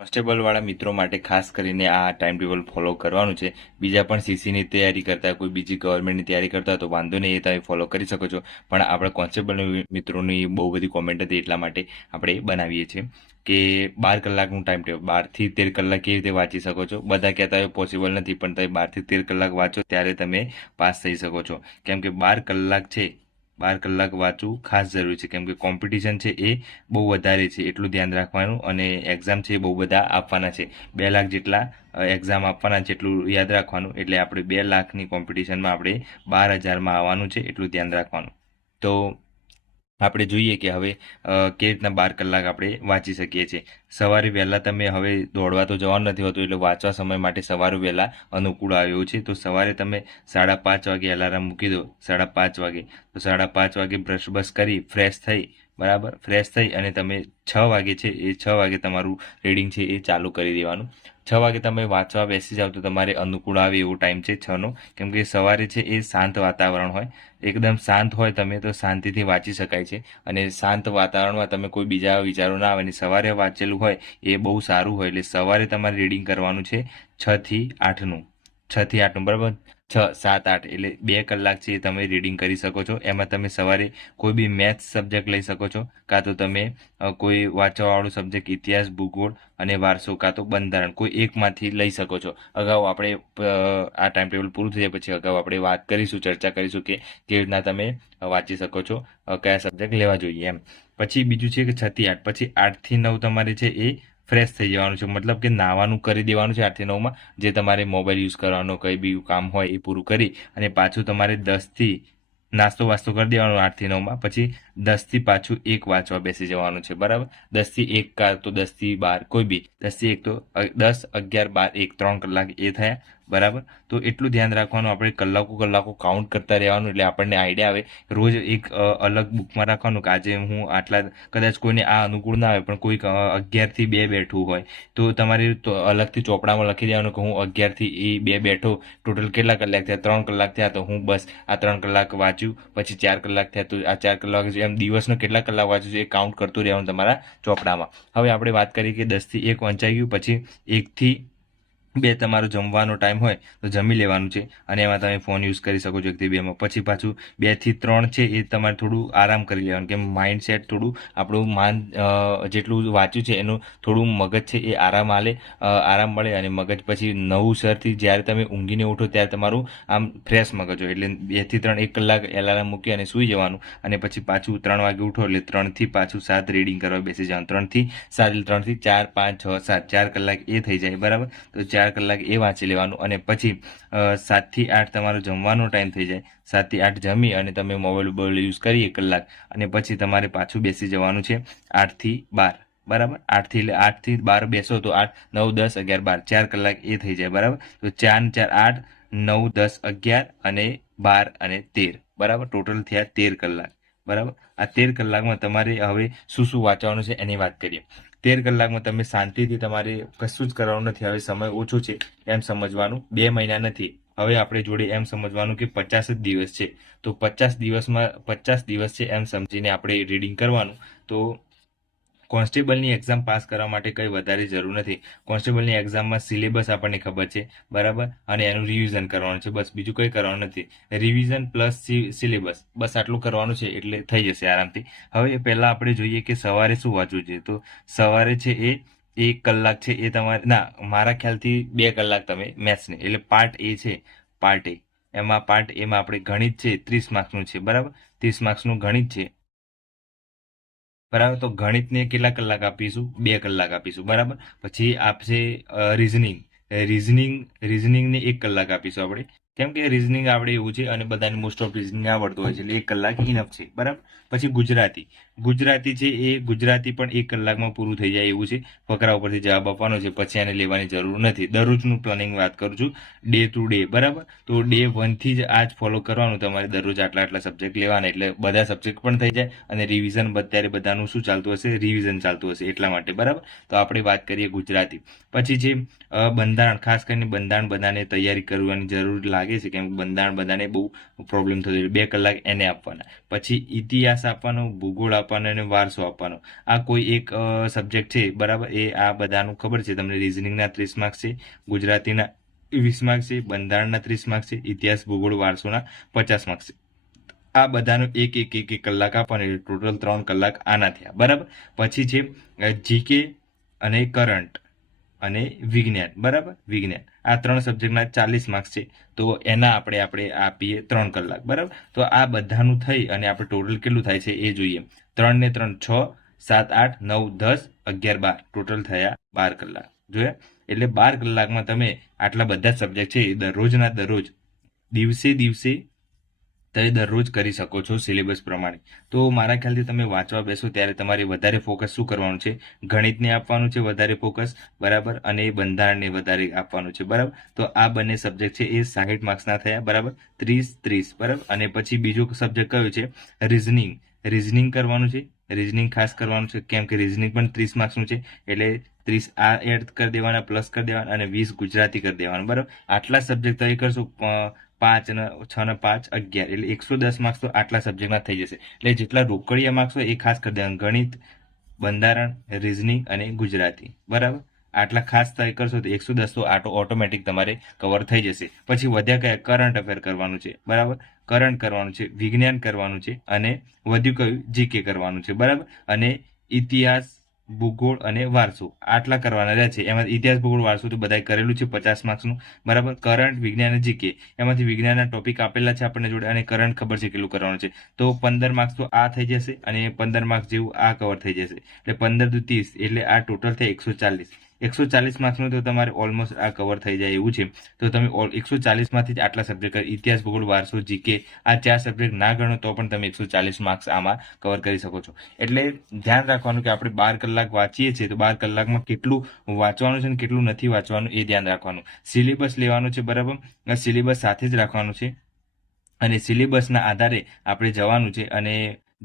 કોન્સ્ટેબલવાળા મિત્રો માટે ખાસ કરીને આ ટાઈમ ટેબલ ફોલો કરવાનું છે. બીજા પણ સીસીની તૈયારી કરતા કોઈ બીજી ગવર્મેન્ટની તૈયારી કરતા હોય તો વાંધો નહીં, એ તમે ફોલો કરી શકો છો. પણ આપણે કોન્સ્ટેબલ મિત્રોની બહુ બધી કોમેન્ટ હતી, એટલા માટે આપણે બનાવીએ છીએ કે 12 કલાકનું ટાઈમ ટેબલ 12 થી 13 કલાક કેવી રીતે વાંચી શકો છો. બધા કહેતા હોય પોસિબલ નથી, પણ તમે 12 થી 13 કલાક વાંચો ત્યારે તમે પાસ થઈ શકો છો. કેમ કે 12 કલાક છે, 12 કલાક વાંચવું ખાસ જરૂરી છે. કેમ કે કોમ્પિટિશન છે એ બહુ વધારે છે, એટલું ધ્યાન રાખવાનું. અને એક્ઝામ છે એ બહુ બધા આપવાના છે, 2 લાખ જેટલા એક્ઝામ આપવાના છે, એટલું યાદ રાખવાનું. એટલે આપણે 2 લાખની કોમ્પિટિશનમાં આપણે 12,000માં આવવાનું છે, એટલું ધ્યાન રાખવાનું. તો આપણે જોઈએ કે હવે કેવી રીતના 12 કલાક આપણે વાંચી શકીએ છીએ. સવારે વહેલા તમે હવે દોડવા તો જવાનું નથી હોતું, એટલે વાંચવા સમય માટે સવારે વહેલા અનુકૂળ આવ્યો છે. તો સવારે તમે 5:30 વાગે એલાર્મ મૂકી દો, 5:30 વાગે. તો 5:30 વાગે બ્રશ બસ કરી ફ્રેશ થઈ, બરાબર, ફ્રેશ થઈ અને તમે 6 વાગે છે એ 6 વાગે તમારું રીડિંગ છે એ ચાલુ કરી દેવાનું. 6 વાગે તમે વાંચવા બેસી જાઓ તો તમારે અનુકૂળ આવે એવો ટાઈમ છે 6નો. કેમ કે સવારે છે એ શાંત વાતાવરણ હોય, એકદમ શાંત હોય, તમે તો શાંતિથી વાંચી શકાય છે. અને શાંત વાતાવરણમાં તમે કોઈ બીજા વિચારો ના આવે અને સવારે વાંચેલું હોય એ બહુ સારું હોય. એટલે સવારે તમારે રીડિંગ કરવાનું છે 6 થી 8નું, 6 થી 8નું, બરાબર. 6, 7, 8 એટલે 2 કલાક છે એ તમે રીડિંગ કરી શકો છો. એમાં તમે સવારે કોઈ બી મેથ્સ સબ્જેક્ટ લઈ શકો છો, કાં તો તમે કોઈ વાંચવાવાળું સબ્જેક્ટ ઇતિહાસ, ભૂગોળ અને વારસો, કાં તો બંધારણ, કોઈ એકમાંથી લઈ શકો છો. અગાઉ આપણે આ ટાઈમ ટેબલ પૂરું થઈ જાય પછી અગાઉ આપણે વાત કરીશું, ચર્ચા કરીશું કે કેવી રીતના તમે વાંચી શકો છો, કયા સબ્જેક્ટ લેવા જોઈએ એમ. પછી બીજું છે કે 6 થી 8, પછી 8 થી 9 તમારે છે એ ફ્રેશ થઈ જવાનું છે. મતલબ કે નાવાનું કરી દેવાનું છે 8 થી 9માં. જે તમારે મોબાઈલ યુઝ કરવાનો કંઈ બી કામ હોય એ પૂરું કરી અને પાછું તમારે 10 થી નાસ્તો વાસ્તો કરી દેવાનો 8 થી 9માં. પછી 10 થી પાછું 1 વાંચવા બેસી જવાનું છે, બરાબર. 10 થી 1 કાં તો 10 થી 12, કોઈ બી 10 થી 1 તો 10, 11, 12, 1, 3 કલાક એ થયા, બરાબર. તો એટલું ધ્યાન રાખવાનું, આપણે કલાકો કાઉન્ટ કરતા રહેવાનું, એટલે આપણને આઈડિયા આવે. રોજ એક અલગ બુકમાં રાખવાનું કે આજે હું આટલા, કદાચ કોઈને આ અનુકૂળ ના આવે પણ કોઈક 11 થી 2 બેઠું હોય તો તમારે તો અલગથી ચોપડામાં લખી દેવાનું કે હું 11 થી 2 બેઠો, ટોટલ કેટલા કલાક થયા, 3 કલાક થયા, તો હું બસ આ 3 કલાક વાંચ્યું. પછી 4 કલાક થયા તો આ 4 કલાક, એમ દિવસનો કેટલા કલાક વાંચ્યું છે એ કાઉન્ટ કરતું રહેવાનું તમારા ચોપડામાં. હવે આપણે વાત કરીએ કે 10 થી 1 વંચાઈ ગયું, પછી 1 થી 2 તમારો જમવાનો ટાઈમ હોય તો જમી લેવાનું છે, અને એમાં તમે ફોન યુઝ કરી શકો છો 1 થી 2માં. પછી પાછું 2 થી 3 છે એ તમારે થોડું આરામ કરી લેવાનું, કે માઇન્ડ સેટ થોડું આપણું જેટલું વાંચ્યું છે એનું થોડું મગજ છે એ આરામ મળે, અને મગજ પછી નવું સરથી જ્યારે તમે ઊંઘીને ઉઠો ત્યારે તમારું આમ ફ્રેશ મગજ હોય. એટલે 2 થી 3 1 કલાક એલાર્મ મૂકી અને સૂઈ જવાનું, અને પછી પાછું 3 વાગે ઉઠો એટલે 3 થી પાછું 7 રીડિંગ કરવા બેસી જવાનું. 3 થી 7 એટલે 3 થી 4, 5, 6, 7, 4 કલાક એ થઈ જાય, બરાબર. તો 4 કલાક એ વાંચી લેવાનું. અને પછી 7 થી 8 તમારો જમવાનો ટાઈમ થઈ જાય. 7 થી 8 જમી અને તમે મોબાઈલ યુઝ કરી 1 કલાક, અને પછી તમારે પાછું બેસી જવાનું છે 8 થી 12, બરાબર. 8 થી 12 બેસો તો 8, 9, 10, 11, 12, 4 કલાક એ થઈ જાય, બરાબર. તો 4 ને 4 8, 9, 10, 11 અને 12 અને 13, બરાબર. ટોટલ થયા 13 કલાક, બરાબર. આ 13 કલાકમાં તમારે હવે શું શું વાંચવાનું છે એની વાત કરીએ. 13 કલાકમાં તમે શાંતિથી, તમારે કશું જ કરવાનું નથી. હવે સમય ઓછો છે એમ સમજવાનું, 2 મહિના નથી. હવે આપણે જોડે એમ સમજવાનું કે 50 જ દિવસ છે, તો 50 દિવસમાં 50 દિવસ છે એમ સમજીને આપણે રીડિંગ કરવાનું. તો કોન્સ્ટેબલની એક્ઝામ પાસ કરવા માટે કંઈ વધારે જરૂર નથી. કોન્સ્ટેબલની એક્ઝામમાં સિલેબસ આપણને ખબર છે, બરાબર, અને એનું રિવિઝન કરવાનું છે, બસ. બીજું કંઈ કરવાનું નથી. રિવિઝન પ્લસ સિલેબસ, બસ આટલું કરવાનું છે એટલે થઈ જશે આરામથી. હવે પહેલાં આપણે જોઈએ કે સવારે શું વાંચવું છે. તો સવારે છે એ 1 કલાક છે એ તમારે, ના, મારા ખ્યાલથી 2 કલાક તમે મેથ્સને, એટલે પાર્ટ એ છે, પાર્ટ એમાં આપણે ગણિત છે 30 માર્ક્સનું છે, બરાબર. 30 માર્ક્સનું ગણિત છે, બરાબર. તો ગણિતને કેટલા કલાક આપીશું? 2 કલાક આપીશું, બરાબર. પછી આપશે રિઝનિંગને 1 કલાક આપીશું આપણે. કેમ કે રિઝનિંગ આપણે એવું છે, અને બધાને મોસ્ટ ઓફ રિઝનિંગ આવડતું હોય છે, એટલે 1 કલાક ઇનફ છે, બરાબર. પછી ગુજરાતી છે એ ગુજરાતી પણ 1 કલાકમાં પૂરું થઈ જાય એવું છે. ફકરા ઉપરથી જવાબ આપવાનો છે, પછી એને લેવાની જરૂર નથી. દરરોજનું પ્લાનિંગ વાત કરું છું, ડે ટુ ડે, બરાબર. તો ડે 1 થી જ આ જ ફોલો કરવાનું, તમારે દરરોજ આટલા સબ્જેક્ટ લેવાના, એટલે બધા સબ્જેક્ટ પણ થઈ જાય. અને રિવિઝન અત્યારે બધાનું શું ચાલતું હશે? રિવિઝન ચાલતું હશે, એટલા માટે, બરાબર. તો આપણે વાત કરીએ ગુજરાતી. પછી જે બંધારણ, ખાસ કરીને બંધારણ બધાને તૈયારી કરવાની જરૂર લાગે છે, કેમ કે બંધારણ બધાને બહુ પ્રોબ્લેમ થતો હોય, 2 કલાક એને આપવાના. પછી ઇતિહાસ આપવાનો, ભૂગોળ આપવાનો અને વારસો આપવાનો. આ કોઈ એક સબ્જેક્ટ છે, બરાબર. એ આ બધાનું ખબર છે તમને. રિઝનિંગના 30 માર્ક્સ છે, ગુજરાતીના 20 માર્ક્સ છે, બંધારણના 30 માર્ક્સ છે, ઇતિહાસ, ભૂગોળ, વારસોના 50 માર્ક્સ છે. આ બધાનો એક કલાક આપવાનો, એટલે ટોટલ 3 કલાક આના થયા, બરાબર. પછી છે જીકે અને કરંટ અને વિજ્ઞાન, બરાબર. વિજ્ઞાન, આ 3 સબ્જેક્ટના 40 માર્ક્સ છે. તો એના આપણે આપીએ 3 કલાક, બરાબર. તો આ બધાનું થઈ અને આપણે ટોટલ કેટલું થાય છે એ જોઈએ. 3 ને 3 6, 7 8 9 10 11 12, ટોટલ થયા 12 કલાક. જોયા? એટલે 12 કલાકમાં તમે આટલા બધા સબ્જેક્ટ છે દરરોજના દરરોજ દિવસે તમે દરરોજ કરી શકો છો સિલેબસ પ્રમાણે. તો મારા ખ્યાલથી તમે વાંચવા બેસો ત્યારે તમારે વધારે ફોકસ શું કરવાનું છે? ગણિતને આપવાનું છે વધારે ફોકસ, બરાબર, અને બંધારણને વધારે આપવાનું છે, બરાબર. તો આ બંને સબ્જેક્ટ છે એ 60 માર્ક્સના થયા, બરાબર. 30, બરાબર. અને પછી બીજો સબ્જેક્ટ કયો છે? રિઝનિંગ કરવાનું છે. રિઝનિંગ ખાસ કરવાનું છે, કેમ કે રિઝનિંગ પણ 30 માર્ક્સનું છે. એટલે 30 આ એડ કરી દેવાના, પ્લસ કરી દેવાના, અને 20 ગુજરાતી કરી દેવાના, બરાબર. આટલા સબ્જેક્ટ તમે કરશો, 5 ને 6 ને 5 11, એટલે 110 માર્ક્સ તો આટલા સબ્જેક્ટમાં થઈ જશે. એટલે જેટલા રોકડિયા માર્ક્સ હોય એ ખાસ કરી દેવાના. ગણિત, બંધારણ, રિઝનિંગ અને ગુજરાતી, બરાબર. આટલા ખાસ તમે કરશો તો 110 તો ઓટોમેટિક તમારે કવર થઈ જશે. પછી વધ્યા કયા? કરંટ અફેર કરવાનું છે, બરાબર. કરંટ કરવાનું છે, વિજ્ઞાન કરવાનું છે, અને વધ્યું કયું? જીકે કરવાનું છે, બરાબર. અને ઇતિહાસ, ભૂગોળ અને વારસો આટલા કરવાના રહે છે. એમાં ઇતિહાસ, ભૂગોળ, વારસો તો બધાય કરેલું છે 50 માર્ક્સનું, બરાબર. કરંટ, વિજ્ઞાન અને જીકે, એમાંથી વિજ્ઞાનના ટોપિક આપેલા છે આપણને જોડે, અને કરંટ ખબર છે કેટલું કરવાનું છે. તો 15 માર્ક્સ તો આ થઈ જશે, અને 15 માર્ક્સ જેવું આ કવર થઈ જશે. એટલે 15 દુ 30, એટલે આ ટોટલ થાય 140 માર્ક્સનું તો તમારે ઓલમોસ્ટ આ કવર થઈ જાય એવું છે. તો તમે 140 માંથી જ આટલા સબ્જેક્ટ, ઇતિહાસ, ભૂગોળ, વારસો, જીકે, આ 4 સબ્જેક્ટ ના ગણો તો પણ તમે 140 માર્ક્સ આમાં કવર કરી શકો છો. એટલે ધ્યાન રાખવાનું કે આપણે 12 કલાક વાંચીએ છીએ તો 12 કલાકમાં કેટલું વાંચવાનું છે અને કેટલું નથી વાંચવાનું એ ધ્યાન રાખવાનું. સિલેબસ લેવાનું છે, બરાબર. સિલેબસ સાથે જ રાખવાનું છે, અને સિલેબસના આધારે આપણે જવાનું છે. અને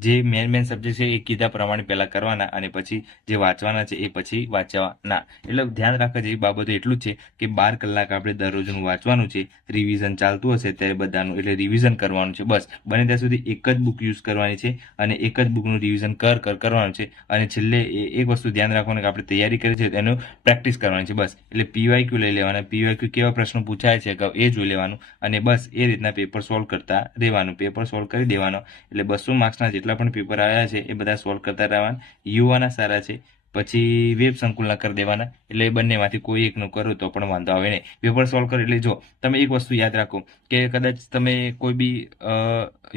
જે મેન સબ્જેક્ટ છે એ કીધા પ્રમાણે પહેલા કરવાના, અને પછી જે વાંચવાના છે એ પછી વાંચવાના. એટલે ધ્યાન રાખવા જેવી બાબતો એટલું જ છે કે 12 કલાક આપણે દરરોજનું વાંચવાનું છે. રિવિઝન ચાલતું હશે ત્યારે બધાનું, એટલે રિવિઝન કરવાનું છે બસ. બને ત્યાં સુધી એક જ બુક યુઝ કરવાની છે, અને એક જ બુકનું રિવિઝન કરવાનું છે. અને છેલ્લે એક વસ્તુ ધ્યાન રાખવાનું કે આપણે તૈયારી કરી છે તેનું પ્રેક્ટિસ કરવાની છે બસ. એટલે પીવાયક્યુ લઈ લેવાના, પીવાયક્યુ કેવા પ્રશ્નો પૂછાય છે એ જોઈ લેવાનું, અને બસ એ રીતના પેપર સોલ્વ કરતા રહેવાનું. પેપર સોલ્વ કરી દેવાનો, એટલે 200 માર્ક્સના જેટલા પણ પેપર આવ્યા છે એ બધા સોલ્વ કરતા રહેવાના. યુવાના સારા છે, પછી વેબ સંકુલના કરી દેવાના. એટલે બંનેમાંથી કોઈ એકનું કરો તો પણ વાંધો આવે નહીં. પેપર સોલ્વ કરો એટલે જો તમે એક વસ્તુ યાદ રાખો કે કદાચ તમે કોઈ બી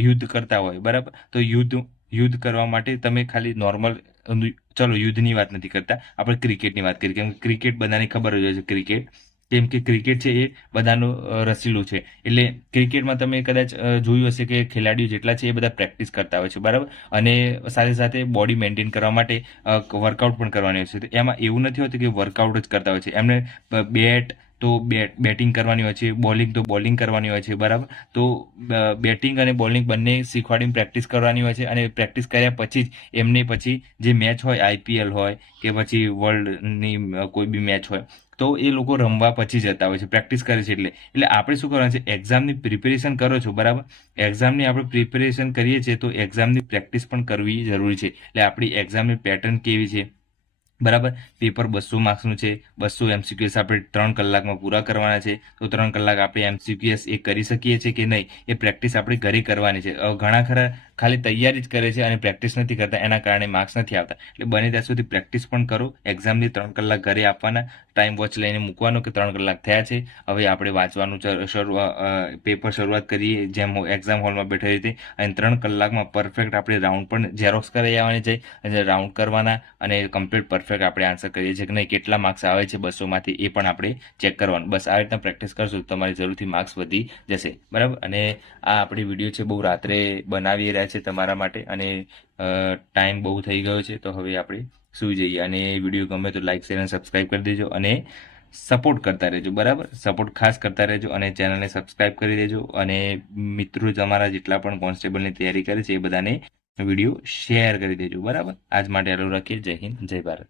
યુદ્ધ કરતા હોય, બરાબર. તો યુદ્ધ કરવા માટે તમે ખાલી નોર્મલ, ચલો યુદ્ધની વાત નથી કરતા, આપણે ક્રિકેટની વાત કરીએ. કેમ કે ક્રિકેટ બધાને ખબર જ હોય છે. કેમ કે ક્રિકેટ છે એ બધાનું રસીલું છે. એટલે ક્રિકેટમાં તમે કદાચ જોયું હશે કે ખેલાડીઓ જેટલા છે એ બધા પ્રેક્ટિસ કરતા હોય છે, બરાબર. અને સાથે સાથે બોડી મેન્ટેન કરવા માટે વર્કઆઉટ પણ કરવાની હોય છે. તો એમાં એવું નથી હોતું કે વર્કઆઉટ જ કરતા હોય છે. એમને બેટિંગ કરવાની હોય છે, બોલિંગ કરવાની હોય છે, બરાબર. તો બેટિંગ અને બોલિંગ બંને શીખવાડીને પ્રેક્ટિસ કરવાની હોય છે. અને પ્રેક્ટિસ કર્યા પછી જ એમને પછી જે મેચ હોય, IPL હોય કે પછી વર્લ્ડની કોઈ બી મેચ હોય, તો એ લોકો રમવા પછી જતા હોય છે, પ્રેક્ટિસ કરે છે. એટલે આપણે શું કરવાનું છે? એક્ઝામની પ્રિપેરેશન કરો છો, બરાબર. એક્ઝામની આપણે પ્રિપેરેશન કરીએ છીએ તો એક્ઝામની પ્રેક્ટિસ પણ કરવી જરૂરી છે. એટલે આપણી એક્ઝામની પેટર્ન કેવી છે, બરાબર. પેપર 200 માર્ક્સનું છે. 200 MCQs આપણે 3 કલાકમાં પૂરા કરવાના છે. તો 3 કલાક આપણે MCQs એ કરી શકીએ છીએ કે નહીં, એ પ્રેક્ટિસ આપણે ઘરે કરવાની છે. ઘણા ખરા ખાલી તૈયારી જ કરે છે અને પ્રેક્ટિસ નથી કરતા, એના કારણે માર્ક્સ નથી આવતા. એટલે બને ત્યાં સુધી પ્રેક્ટિસ પણ કરો. એક્ઝામની 3 કલાક ઘરે આપવાના, ટાઈમ વોચ લઈને મૂકવાનો કે 3 કલાક થયા છે, હવે આપણે વાંચવાનું પેપર શરૂઆત કરીએ જેમ એક્ઝામ હોલમાં બેઠા રીતે. અને 3 કલાકમાં પરફેક્ટ આપણે રાઉન્ડ પણ ઝેરોક્સ કરી આવવાની છે, અને રાઉન્ડ કરવાના, અને કમ્પ્લીટ પરફેક્ટ આપણે આન્સર કરીએ છીએ કે નહીં, કેટલા માર્ક્સ આવે છે 200માંથી એ પણ આપણે ચેક કરવાનું. બસ આ રીતના પ્રેક્ટિસ કરશું તો તમારી જરૂરથી માર્ક્સ વધી જશે, બરાબર. અને આ આપણી વિડીયો છે બહુ રાત્રે બનાવી રહ્યા છે તમારા માટે, અને ટાઈમ બહુ થઈ ગયો છે, તો હવે આપણે સુઈ જઈએ. અને વિડીયો ગમે તો લાઈક, શેર અને સબસ્ક્રાઈબ કરી દેજો, અને સપોર્ટ કરતા રહેજો, બરાબર. સપોર્ટ ખાસ કરતા રહેજો, અને ચેનલને સબસ્ક્રાઈબ કરી દેજો. અને મિત્રો તમારા જેટલા પણ કોન્સ્ટેબલની તૈયારી કરે છે એ બધાને વિડીયો શેર કરી દેજો, બરાબર. આજ માટે આટલું રાખીએ. જય હિન્દ, જય ભારત.